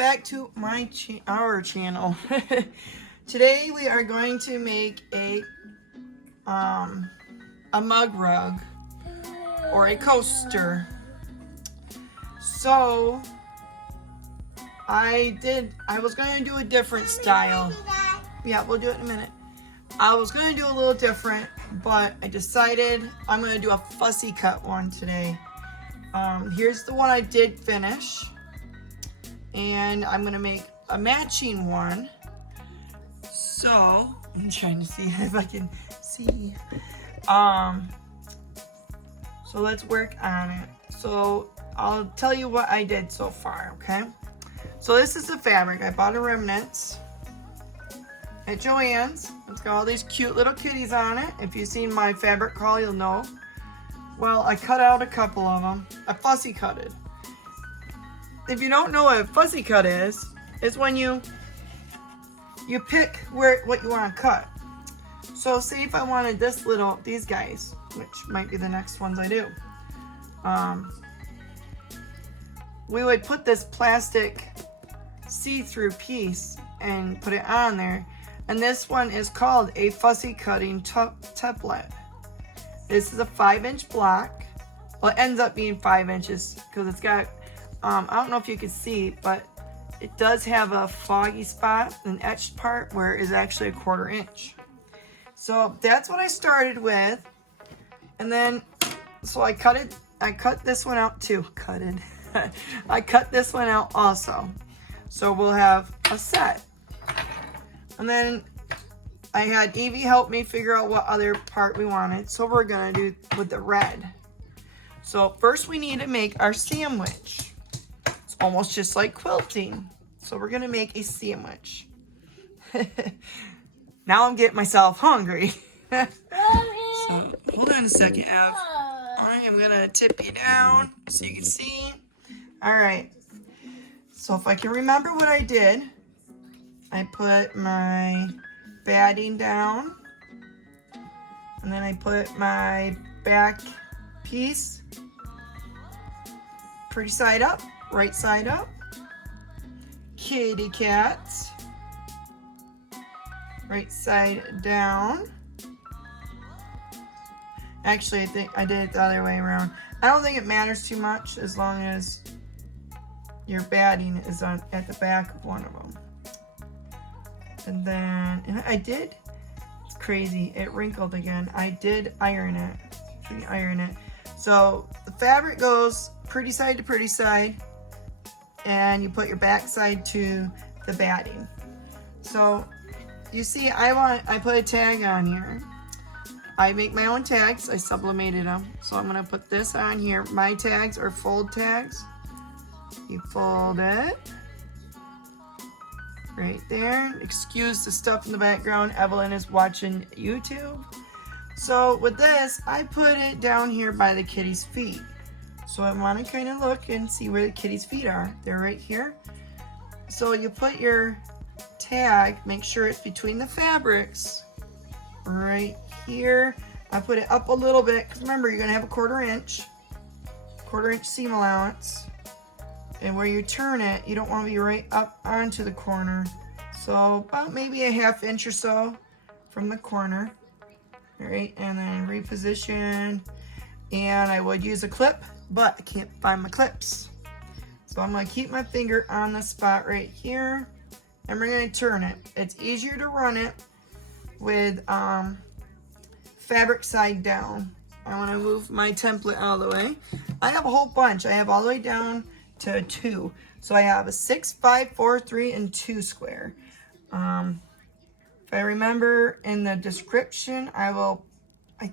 back to our channel. Today we are going to make a mug rug or a coaster. So I was going to do a different style. Yeah, we'll do it in a minute. I was going to do a little different, but I decided I'm going to do a fussy cut one today. Here's the one I did finish. And I'm going to make a matching one. So, I'm trying to see if I can see. So let's work on it. So I'll tell you what I did so far, okay? So this is the fabric. I bought a Remnants at Joann's. It's got all these cute little kitties on it. If you've seen my fabric haul, you'll know. Well, I cut out a couple of them. I fussy cutted. If you don't know what a fussy cut is, it's when you pick what you want to cut. So say if I wanted these guys, which might be the next ones I do. We would put this plastic see-through piece and put it on there. And this one is called a fussy cutting template. This is a 5-inch block. Well, it ends up being 5 inches because it's got, I don't know if you can see, but it does have a foggy spot, an etched part where it is actually a 1/4 inch. So that's what I started with. And then, so I cut this one out too. I cut this one out also. So we'll have a set. And then I had Evie help me figure out what other part we wanted. So we're gonna do with the red. So first we need to make our sandwich. It's almost just like quilting. So we're gonna make a sandwich. Now I'm getting myself hungry. So hold on a second, Ev. I am gonna tip you down so you can see. All right. So if I can remember what I did, I put my batting down, and then I put my back piece pretty side up, right side up. Kitty cats, right side down. Actually, I think I did it the other way around. I don't think it matters too much as long as your batting is at the back of one of them. And then, it's crazy, it wrinkled again. I did iron it, pre-iron it. So the fabric goes pretty side to pretty side, and you put your back side to the batting. So you see, I put a tag on here. I make my own tags, I sublimated them. So I'm gonna put this on here. My tags are fold tags. You fold it. Right there. Excuse the stuff in the background. Evelyn is watching YouTube. So with this, I put it down here by the kitty's feet. So I want to kind of look and see where the kitty's feet are. They're right here. So you put your tag, make sure it's between the fabrics. Right here. I put it up a little bit because remember, you're going to have a 1/4 inch. 1/4 inch seam allowance. And where you turn it, you don't want to be right up onto the corner. So about maybe a 1/2 inch or so from the corner. All right, and then reposition. And I would use a clip, but I can't find my clips. So I'm gonna keep my finger on the spot right here. And we're gonna turn it. It's easier to run it with fabric side down. I wanna move my template out of the way. I have a whole bunch. I have all the way down to 2. So I have a 6, 5, 4, 3, and 2 square. If I remember in the description, I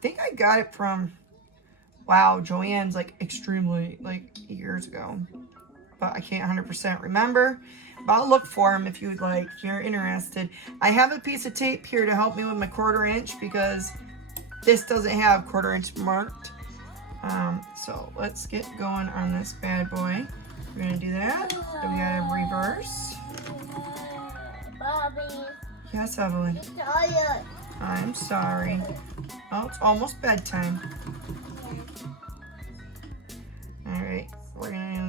think I got it from, wow, Joann's like extremely, like years ago. But I can't 100% remember. But I'll look for them if you're interested. I have a piece of tape here to help me with my 1/4 inch because this doesn't have 1/4 inch marked. So let's get going on this bad boy. We're gonna do that. Then we gotta reverse. Bobby. Yes, Evelyn. I'm sorry. Oh, it's almost bedtime. All right, we're gonna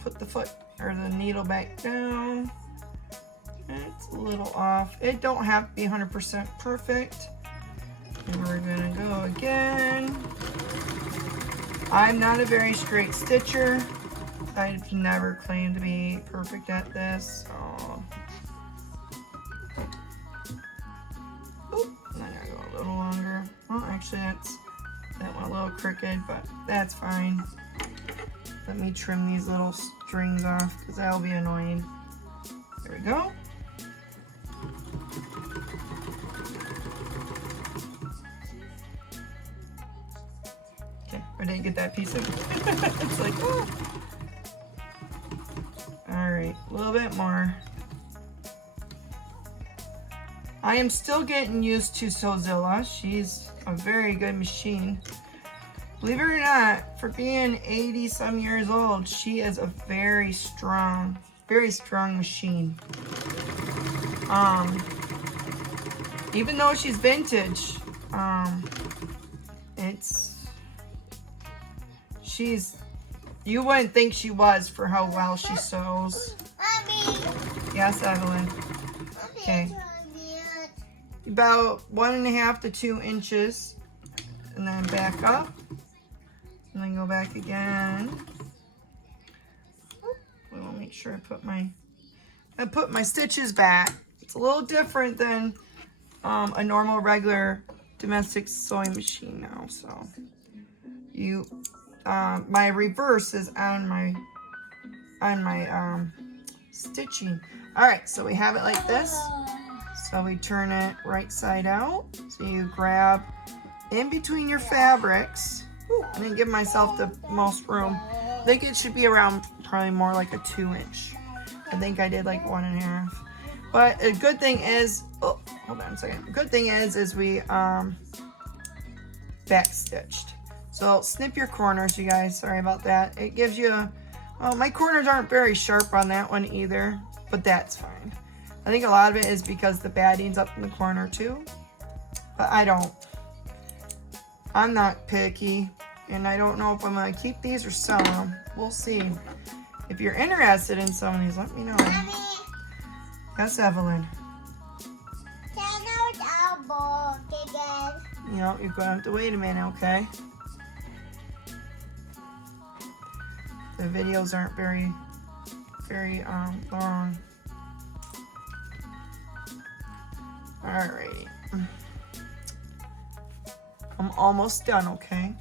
put put the foot or the needle back down. It's a little off. It don't have to be 100% perfect. And we're gonna go again. I'm not a very straight stitcher. I've never claimed to be perfect at this. So. Oop, I gotta go a little longer. Well, actually that went a little crooked, but that's fine. Let me trim these little strings off because that'll be annoying. There we go. Okay, I didn't get that piece in. It's like, oh. All right, a little bit more. I am still getting used to Sozilla. She's a very good machine. Believe it or not, for being 80 some years old, she is a very strong machine. Even though she's vintage, you wouldn't think she was for how well she sews. Mommy. Yes, Evelyn. Okay. About 1.5 to 2 inches, and then back up, and then go back again. I want to make sure I put my stitches back. It's a little different than a normal regular domestic sewing machine now. So my reverse is on my stitching. All right, so we have it like this. So we turn it right side out. So you grab in between your fabrics. Ooh, I didn't give myself the most room. I think it should be around probably more like a 2 inch. I think I did like 1.5. But a good thing is, oh, hold on a second. Good thing is we back stitched. So snip your corners, you guys. Sorry about that. It gives you, well, my corners aren't very sharp on that one either, but that's fine. I think a lot of it is because the batting's up in the corner too, but I'm not picky, and I don't know if I'm gonna keep these or sell them. We'll see. If you're interested in some of these, let me know. Mommy. Yes, Evelyn. Can I elbow again? You know, you're gonna have to wait a minute, okay? The videos aren't very long. Alrighty. I'm almost done, okay?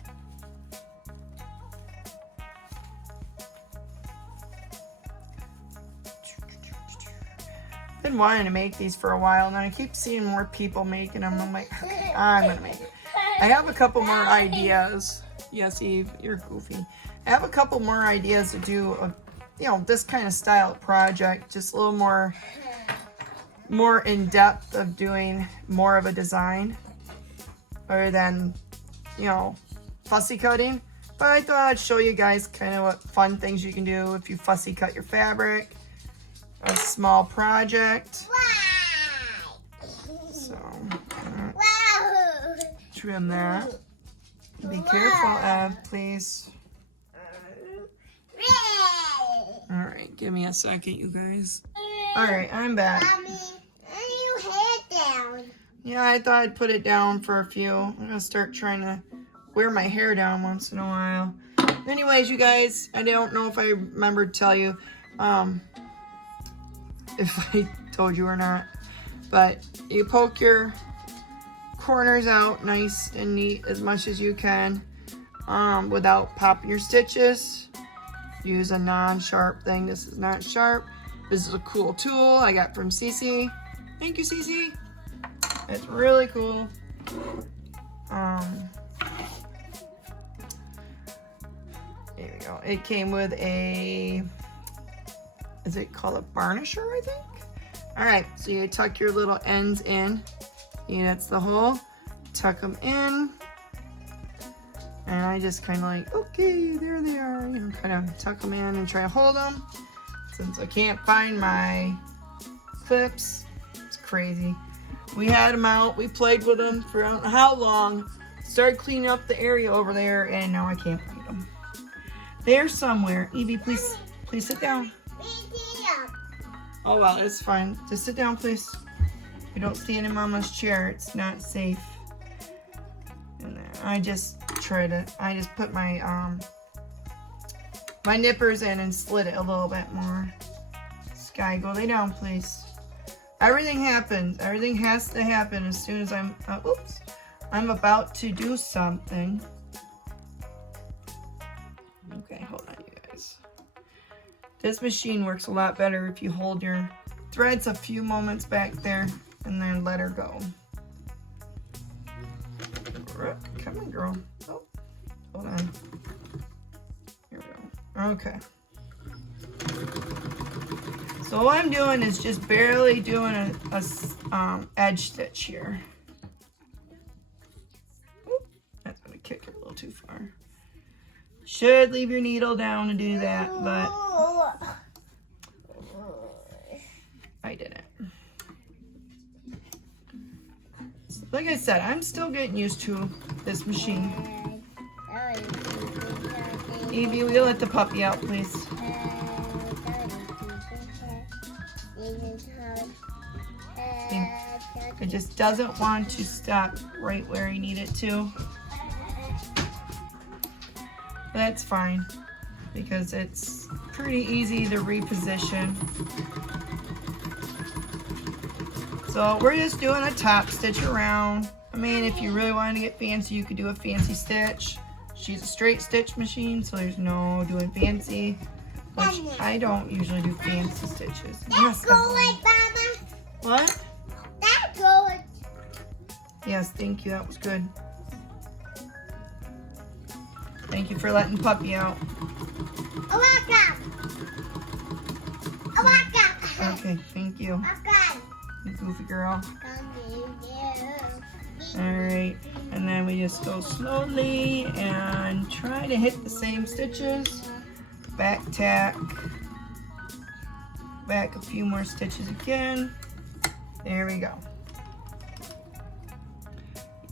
Been wanting to make these for a while, and I keep seeing more people making them. I'm like, okay, I'm gonna make it. I have a couple more ideas. Yes, Eve, you're goofy. I have a couple more ideas to do, this kind of style project, just a little more in depth of doing more of a design, other than, fussy cutting. But I thought I'd show you guys kind of what fun things you can do if you fussy cut your fabric. A small project. So, trim that. Be careful, Ev, please. Alright, give me a second, you guys. Alright, I'm back. Mommy, you hair down. Yeah, I thought I'd put it down for a few. I'm gonna start trying to wear my hair down once in a while. Anyways, you guys, I don't know if I remembered to tell you, if I told you or not, but you poke your corners out nice and neat as much as you can, without popping your stitches. Use a non-sharp thing. This is not sharp. This is a cool tool I got from Cece. Thank you, Cece. It's really cool. There we go. It came with a, is it called a varnisher, I think? All right, so you tuck your little ends in. Yeah, that's the hole. Tuck them in. And I just kind of like, okay, there they are. Kind of tuck them in and try to hold them. Since I can't find my clips, it's crazy. We had them out. We played with them for I don't know how long. Started cleaning up the area over there, and now I can't find them. They're somewhere. Evie, please. Please sit down. Oh well, it's fine. Just sit down, please. You don't stand in Mama's chair. It's not safe. And I just put my my nippers in and slid it a little bit more. Sky, go lay down, please. Everything happens. Everything has to happen as soon as I'm about to do something. Okay, hold on, you guys. This machine works a lot better if you hold your threads a few moments back there and then let her go. Come on, girl. Oh, hold on. Here we go. Okay. So what I'm doing is just barely doing a edge stitch here. Oop, that's gonna kick it a little too far. Should leave your needle down to do that, but I didn't. Like I said, I'm still getting used to this machine. Evie, will you let the puppy out, please? It just doesn't want to stop right where you need it to. That's fine, because it's pretty easy to reposition. So we're just doing a top stitch around. I mean, if you really wanted to get fancy, you could do a fancy stitch. She's a straight stitch machine, so there's no doing fancy. Which I don't usually do fancy stitches. That's good, Mama. What? That's good. Yes, thank you. That was good. Thank you for letting Puppy out. Welcome. Welcome. Okay, thank you. Welcome. You goofy girl. Alright, and then we just go slowly and try to hit the same stitches. Back tack. Back a few more stitches again. There we go.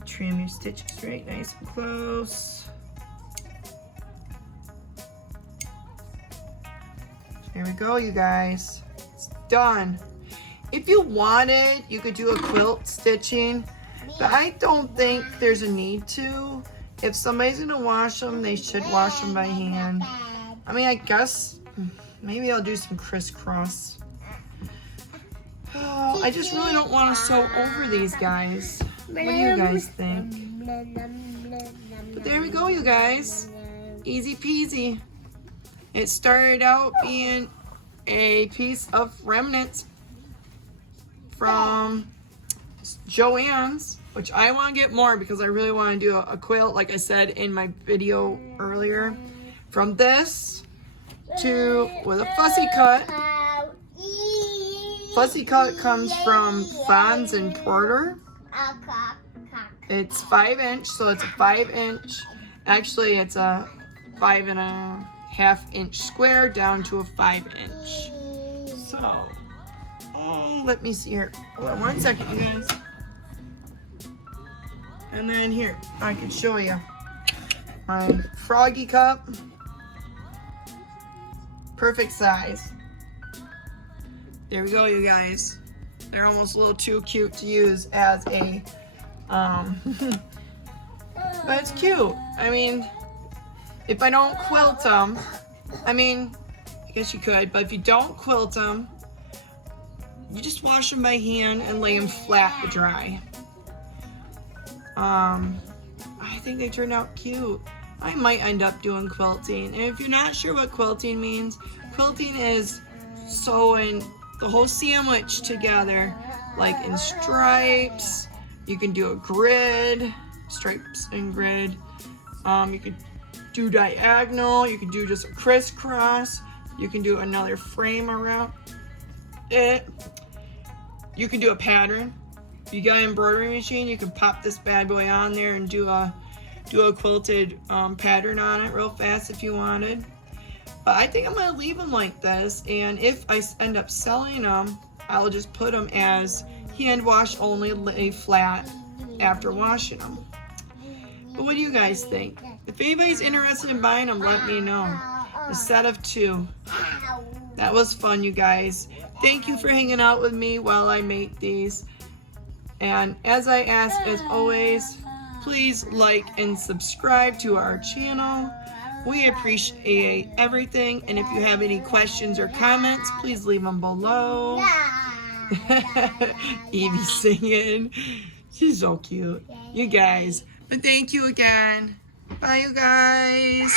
Trim your stitches right nice and close. There we go, you guys. It's done. If you wanted, you could do a quilt stitching, but I don't think there's a need to. If somebody's gonna wash them, they should wash them by hand. I mean, I guess maybe I'll do some crisscross. Oh, I just really don't want to sew over these guys. What do you guys think? But there we go, you guys. Easy peasy. It started out being a piece of remnants from Joann's, which I want to get more because I really want to do a quilt, like I said in my video earlier. From this to with a fussy cut. Fussy cut comes from Fons and Porter. It's 5-inch, so it's a 5-inch. Actually, it's a 5.5-inch square down to a 5-inch. So, let me see here. Hold on 1 second, you guys. And then here, I can show you my froggy cup. Perfect size. There we go, you guys. They're almost a little too cute to use as a, but it's cute. I mean, if I don't quilt them, I mean, I guess you could, but if you don't quilt them, you just wash them by hand and lay them flat to dry. I think they turned out cute. I might end up doing quilting. And if you're not sure what quilting means, quilting is sewing the whole sandwich together, like in stripes. You can do a grid, stripes and grid. You could do diagonal. You can do just a crisscross. You can do another frame around it. You can do a pattern. If you got an embroidery machine, you can pop this bad boy on there and do a quilted pattern on it real fast if you wanted. But I think I'm gonna leave them like this, and if I end up selling them, I'll just put them as hand wash only, lay flat after washing them. But what do you guys think? If anybody's interested in buying them, let me know. A set of 2. Ow. That was fun, you guys. Thank you for hanging out with me while I make these. And as I ask, as always, please like and subscribe to our channel. We appreciate everything. And if you have any questions or comments, please leave them below. Evie singing. She's so cute. You guys. But thank you again. Bye, you guys.